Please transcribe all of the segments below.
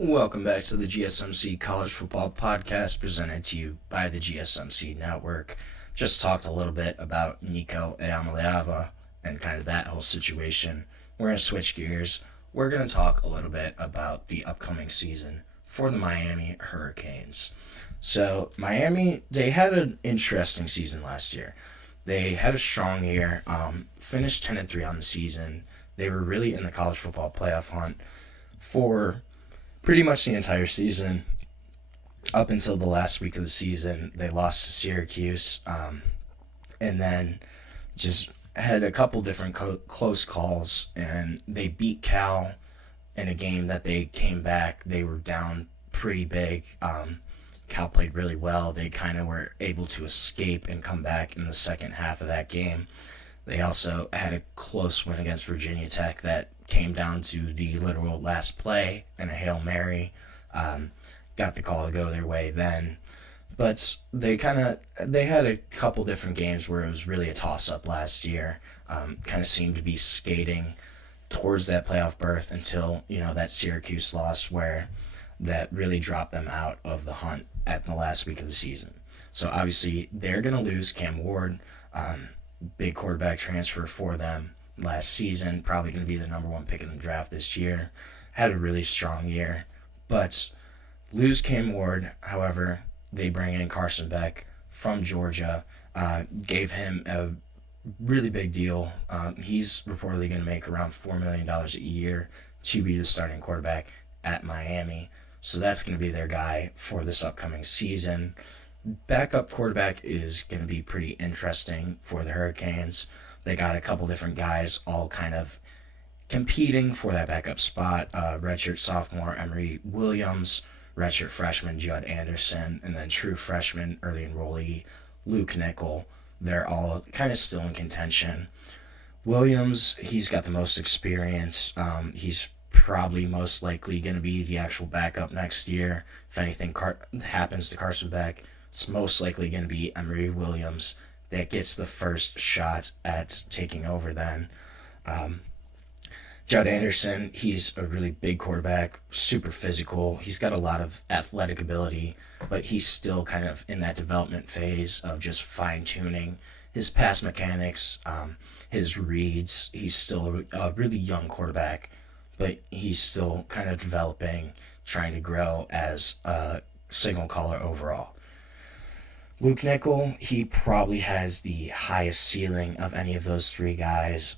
Welcome back to the GSMC College Football Podcast presented to you by the GSMC Network. Just talked a little bit about Nico Eamaleava and kind of that whole situation. We're going to switch gears. We're going to talk a little bit about the upcoming season for the Miami Hurricanes. So Miami, they had an interesting season last year. They had a strong year, finished 10-3 on the season. They were really in the college football playoff hunt for pretty much the entire season. Up until the last week of the season, they lost to Syracuse, and then just had a couple different close calls, and they beat Cal in a game that they came back. They were down pretty big. Cal played really well. They kind of were able to escape and come back in the second half of that game. They also had a close win against Virginia Tech that came down to the literal last play and a Hail Mary. Got the call to go their way then. But they had a couple different games where it was really a toss-up last year. Kind of seemed to be skating towards that playoff berth until, that Syracuse loss where that really dropped them out of the hunt at the last week of the season. So obviously they're going to lose Cam Ward, big quarterback transfer for them last season, probably going to be the number one pick in the draft this year. Had a really strong year, but lose Cam Ward. However, they bring in Carson Beck from Georgia, gave him a really big deal. He's reportedly going to make around $4 million a year to be the starting quarterback at Miami. So that's going to be their guy for this upcoming season. Backup quarterback is going to be pretty interesting for the Hurricanes. They got a couple different guys all kind of competing for that backup spot. Redshirt sophomore Emory Williams, redshirt freshman Judd Anderson, and then true freshman early enrollee Luke Nickel. They're all kind of still in contention. Williams, he's got the most experience. He's probably most likely going to be the actual backup next year. If anything happens to Carson Beck, it's most likely going to be Emory Williams that gets the first shot at taking over then. Judd Anderson, he's a really big quarterback, super physical. He's got a lot of athletic ability, but he's still kind of in that development phase of just fine-tuning his pass mechanics, his reads. He's still a really young quarterback, but he's still kind of developing, trying to grow as a signal caller overall. Luke Nickel, he probably has the highest ceiling of any of those three guys.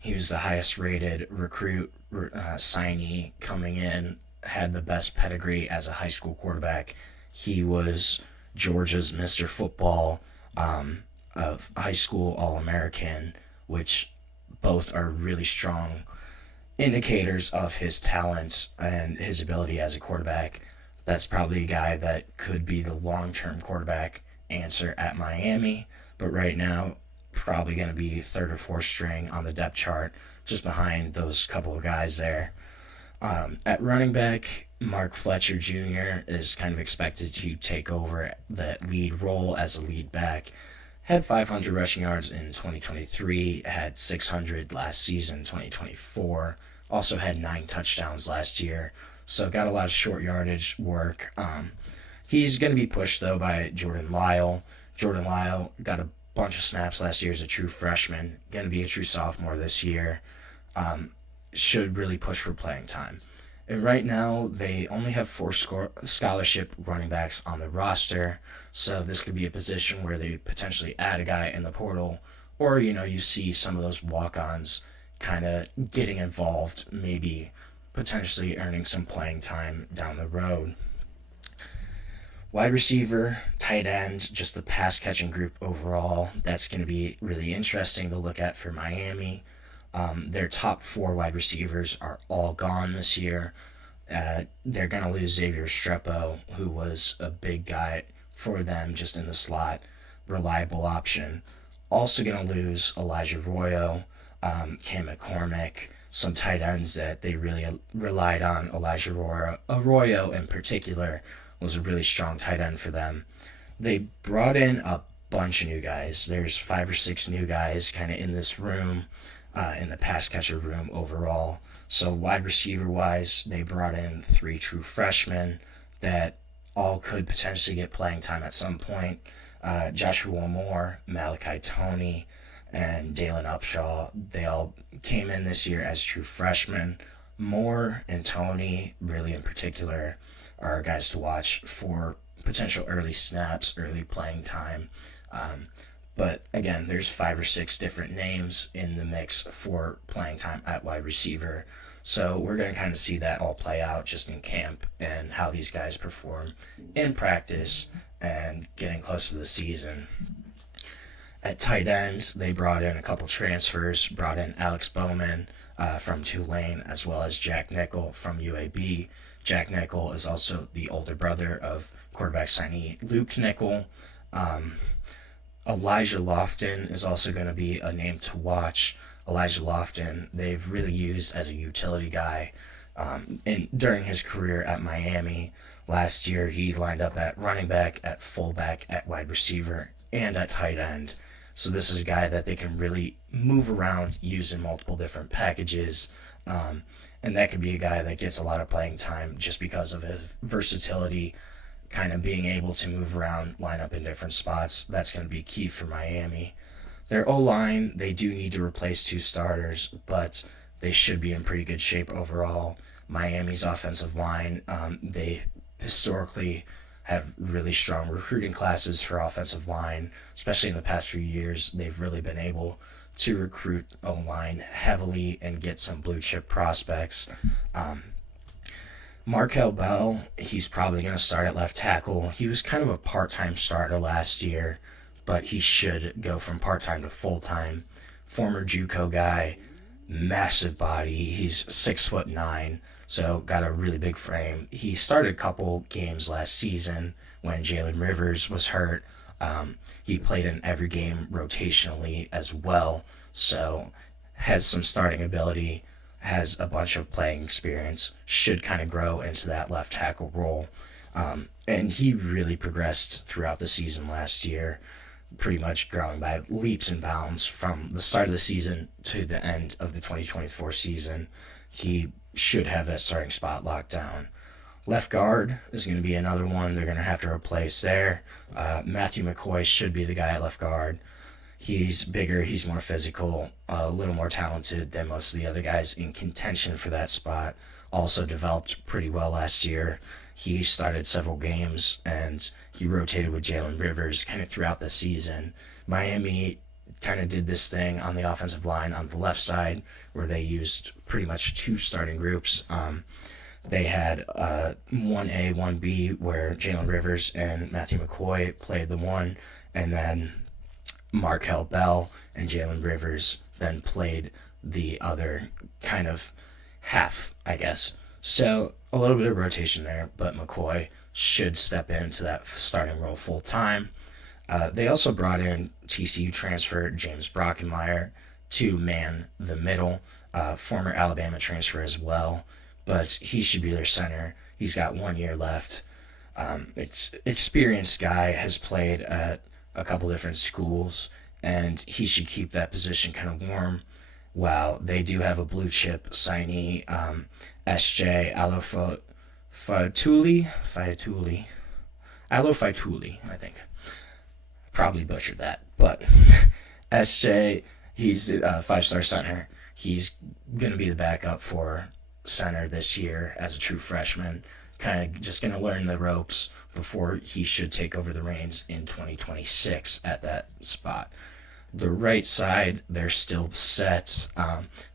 He was the highest rated recruit signee coming in, had the best pedigree as a high school quarterback. He was Georgia's Mr. Football, of high school All-American, which both are really strong indicators of his talents and his ability as a quarterback. That's probably a guy that could be the long-term quarterback answer at Miami, but right now probably going to be third or fourth string on the depth chart, just behind those couple of guys there. At running back, Mark Fletcher Jr. is kind of expected to take over that lead role as a lead back. Had 500 rushing yards in 2023, had 600 last season, 2024. Also had 9 touchdowns last year, so got a lot of short yardage work. He's going to be pushed, though, by Jordan Lyle. Jordan Lyle got a bunch of snaps last year as a true freshman, going to be a true sophomore this year. Should really push for playing time. And right now, they only have 4 scholarship running backs on the roster, so this could be a position where they potentially add a guy in the portal, or, you see some of those walk-ons kind of getting involved, maybe potentially earning some playing time down the road. Wide receiver, tight end, just the pass-catching group overall, that's going to be really interesting to look at for Miami. Their top 4 wide receivers are all gone this year. They're going to lose Xavier Strepo, who was a big guy for them just in the slot, reliable option. Also going to lose Elijah Arroyo, Cam McCormick, some tight ends that they really relied on. Elijah Arroyo in particular was a really strong tight end for them. They brought in a bunch of new guys. There's 5 or 6 new guys kind of in this room. in the pass catcher room overall. So wide receiver wise, they brought in 3 true freshmen that all could potentially get playing time at some point. Joshua Moore, Malachi Toney, and Dalen Upshaw, they all came in this year as true freshmen. Moore and Toney, really in particular, are guys to watch for potential early snaps, early playing time. But again, there's 5 or 6 different names in the mix for playing time at wide receiver. So we're going to kind of see that all play out just in camp and how these guys perform in practice and getting close to the season. At tight end, they brought in a couple transfers, brought in Alex Bowman from Tulane, as well as Jack Nickel from UAB. Jack Nickel is also the older brother of quarterback signee Luke Nickel. Elijah Lofton is also going to be a name to watch. Elijah Lofton, they've really used as a utility guy during his career at Miami. Last year, he lined up at running back, at fullback, at wide receiver, and at tight end. So this is a guy that they can really move around, use in multiple different packages. And that could be a guy that gets a lot of playing time just because of his versatility, kind of being able to move around, line up in different spots. That's going to be key for Miami. Their O-line, they do need to replace 2 starters, but they should be in pretty good shape overall. Miami's offensive line, they historically have really strong recruiting classes for offensive line, especially in the past few years. They've really been able to recruit O-line heavily and get some blue-chip prospects. Markel Bell, he's probably going to start at left tackle. He was kind of a part-time starter last year, but he should go from part-time to full-time. Former JUCO guy, massive body. He's 6'9", so got a really big frame. He started a couple games last season when Jalen Rivers was hurt. He played in every game rotationally as well, so has some starting ability, has a bunch of playing experience, should kind of grow into that left tackle role. And he really progressed throughout the season last year, pretty much growing by leaps and bounds from the start of the season to the end of the 2024 season. He should have that starting spot locked down. Left guard is going to be another one they're going to have to replace there. Matthew McCoy should be the guy at left guard. He's bigger, he's more physical, a little more talented than most of the other guys in contention for that spot. Also developed pretty well last year. He started several games, and he rotated with Jalen Rivers kind of throughout the season. Miami kind of did this thing on the offensive line on the left side where they used pretty much 2 starting groups. They had 1A, 1B, where Jalen Rivers and Matthew McCoy played the 1, and then Markel Bell and Jalen Rivers then played the other kind of half, I guess. So a little bit of rotation there, but McCoy should step into that starting role full time. They also brought in TCU transfer James Brockenmeyer to man the middle, former Alabama transfer as well, but he should be their center. He's got 1 year left. Experienced guy, has played at a couple different schools, and he should keep that position kind of warm. Wow, they do have a blue chip signee, S.J. Alofaituli, I think. Probably butchered that, but S.J., he's a 5-star center. He's going to be the backup for center this year as a true freshman, kind of just going to learn the ropes before he should take over the reins in 2026 at that spot. The right side, they're still set.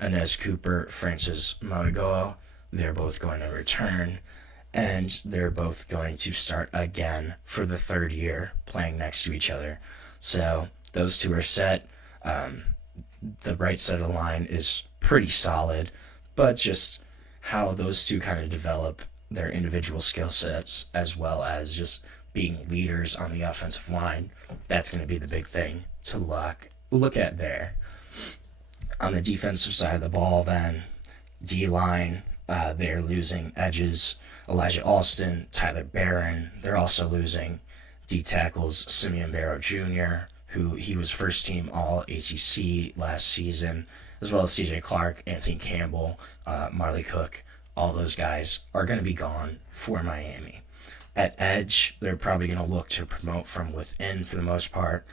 Inez Cooper, Francis Moigoa, they're both going to return, and they're both going to start again for the 3rd year playing next to each other. So those 2 are set. The right side of the line is pretty solid, but just how those 2 kind of develop their individual skill sets as well as just being leaders on the offensive line, that's going to be the big thing to look at there. On the defensive side of the ball, then, D-line, they're losing edges. Elijah Alston, Tyler Barron. They're also losing D-tackles Simeon Barrow Jr., who he was first-team All-ACC last season. as well as CJ Clark, Anthony Campbell, Marley Cook. All those guys are going to be gone for Miami. At edge, they're probably going to look to promote from within for the most part.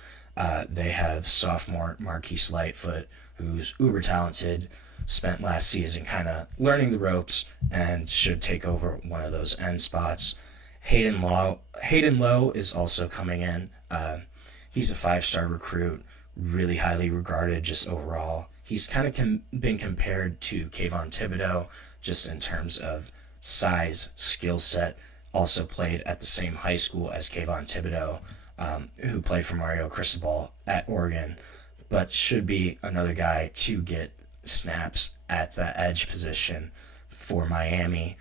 They have sophomore Marquise Lightfoot, who's uber talented, spent last season kind of learning the ropes and should take over one of those end spots. Hayden Lowe is also coming in. He's a 5-star recruit, really highly regarded just overall. He's kind of been compared to Kayvon Thibodeau just in terms of size, skill set. Also played at the same high school as Kayvon Thibodeau, who played for Mario Cristobal at Oregon, but should be another guy to get snaps at that edge position for Miami.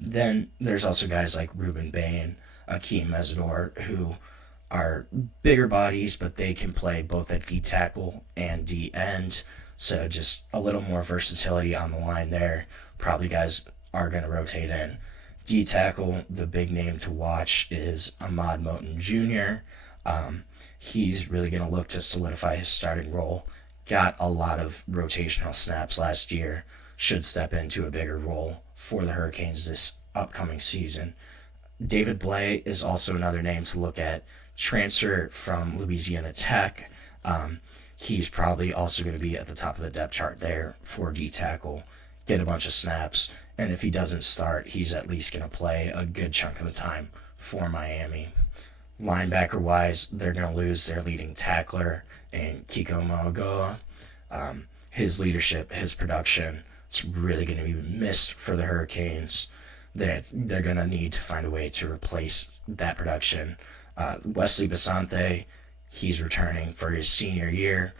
Then there's also guys like Ruben Bain, Akeem Mesidor, who are bigger bodies, but they can play both at D tackle and D end. So just a little more versatility on the line there. Probably guys are going to rotate in. D tackle, the big name to watch is Ahmad Moten Jr. He's really going to look to solidify his starting role. Got a lot of rotational snaps last year. Should step into a bigger role for the Hurricanes this upcoming season. David Blay is also another name to look at. Transfer from Louisiana Tech. He's probably also going to be at the top of the depth chart there for D tackle. Get a bunch of snaps. And if he doesn't start, he's at least going to play a good chunk of the time for Miami. Linebacker-wise, they're going to lose their leading tackler in Kiko Moagoa. His leadership, his production, it's really going to be missed for the Hurricanes. They're going to need to find a way to replace that production. Wesley Basante, he's returning for his senior year.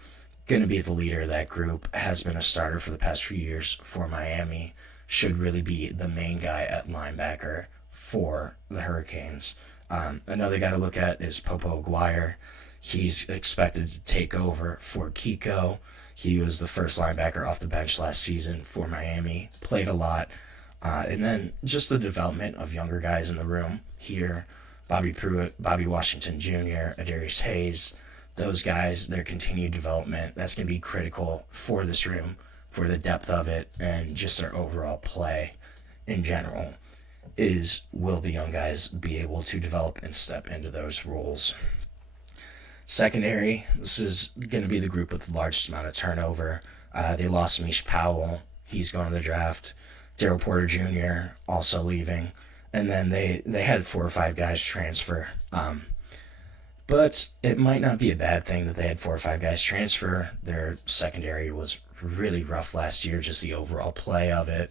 Going to be the leader of that group. Has been a starter for the past few years for Miami. Should really be the main guy at linebacker for the Hurricanes. Another guy to look at is Popo Aguirre. He's expected to take over for Kiko. He was the first linebacker off the bench last season for Miami. Played a lot. And then just the development of younger guys in the room here. Bobby Pruitt, Bobby Washington Jr., Adarius Hayes. Those guys, their continued development, that's going to be critical for this room, for the depth of it, and just their overall play in general. Will the young guys be able to develop and step into those roles? Secondary, this is going to be the group with the largest amount of turnover. They lost Mish Powell. He's going to the draft. Daryl Porter Jr. also leaving. And then they had 4 or 5 guys transfer. But it might not be a bad thing that they had 4 or 5 guys transfer. Their secondary was really rough last year, just the overall play of it.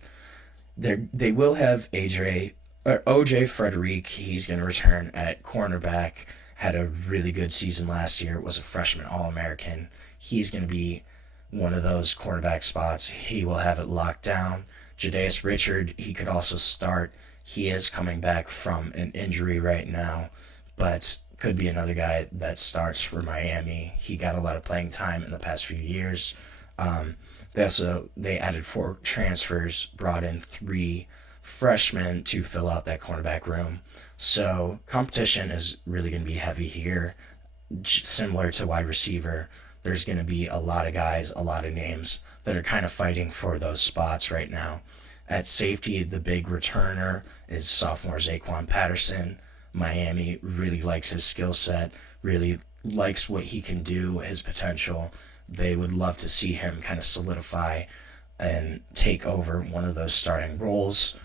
They will have OJ Frederic. He's going to return at cornerback. Had a really good season last year. Was a freshman All-American. He's going to be one of those cornerback spots. He will have it locked down. Jadaeus Richard, he could also start. He is coming back from an injury right now, but could be another guy that starts for Miami. He got a lot of playing time in the past few years. They added 4 transfers, brought in 3 freshmen to fill out that cornerback room. So competition is really going to be heavy here. Similar to wide receiver, there's going to be a lot of guys, a lot of names that are kind of fighting for those spots right now. At safety, the big returner is sophomore Zaquan Patterson. Miami really likes his skill set, really likes what he can do, his potential. They would love to see him kind of solidify and take over one of those starting roles.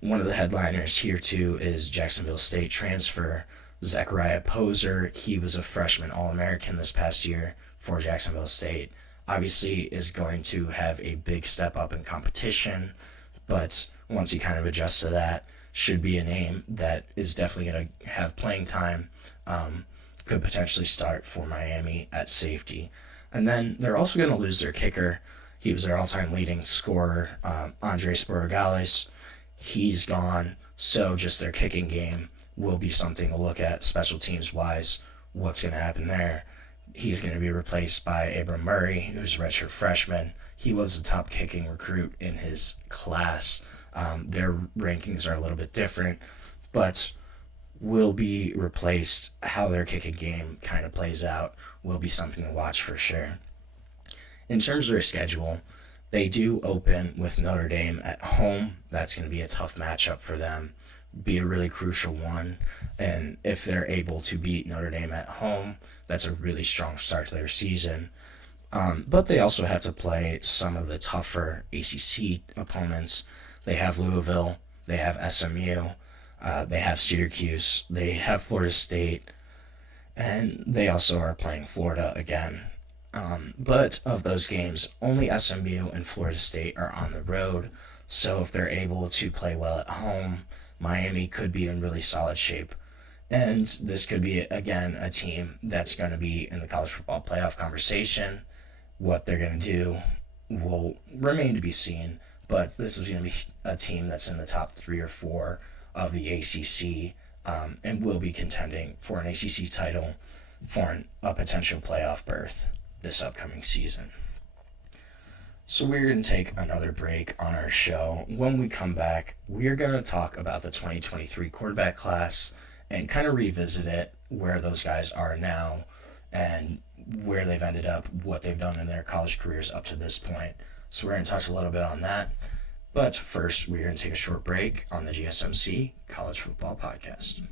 One of the headliners here, too, is Jacksonville State transfer Zachariah Poser. He was a freshman All-American this past year for Jacksonville State. Obviously is going to have a big step up in competition, but once he kind of adjusts to that, should be a name that is definitely going to have playing time, could potentially start for Miami at safety. And then they're also going to lose their kicker. He was their all-time leading scorer, Andre Sporogales. He's gone, so just their kicking game will be something to look at special teams-wise, what's going to happen there. He's going to be replaced by Abram Murray, who's a redshirt freshman. He was a top kicking recruit in his class. Their rankings are a little bit different, but will be replaced. How their kicking game kind of plays out will be something to watch for sure. In terms of their schedule, they do open with Notre Dame at home. That's going to be a tough matchup for them, be a really crucial one. And if they're able to beat Notre Dame at home, that's a really strong start to their season. But they also have to play some of the tougher ACC opponents. They have Louisville, they have SMU, they have Syracuse, they have Florida State, and they also are playing Florida again. But of those games, only SMU and Florida State are on the road. So if they're able to play well at home, Miami could be in really solid shape. And this could be, again, a team that's going to be in the college football playoff conversation. What they're going to do will remain to be seen. But this is going to be a team that's in the top 3 or 4 of the ACC and will be contending for an ACC title for a potential playoff berth this upcoming season. So we're going to take another break on our show. When we come back, we're going to talk about the 2023 quarterback class and kind of revisit it, where those guys are now and where they've ended up, what they've done in their college careers up to this point. So we're going to touch a little bit on that. But first, we're going to take a short break on the GSMC College Football Podcast.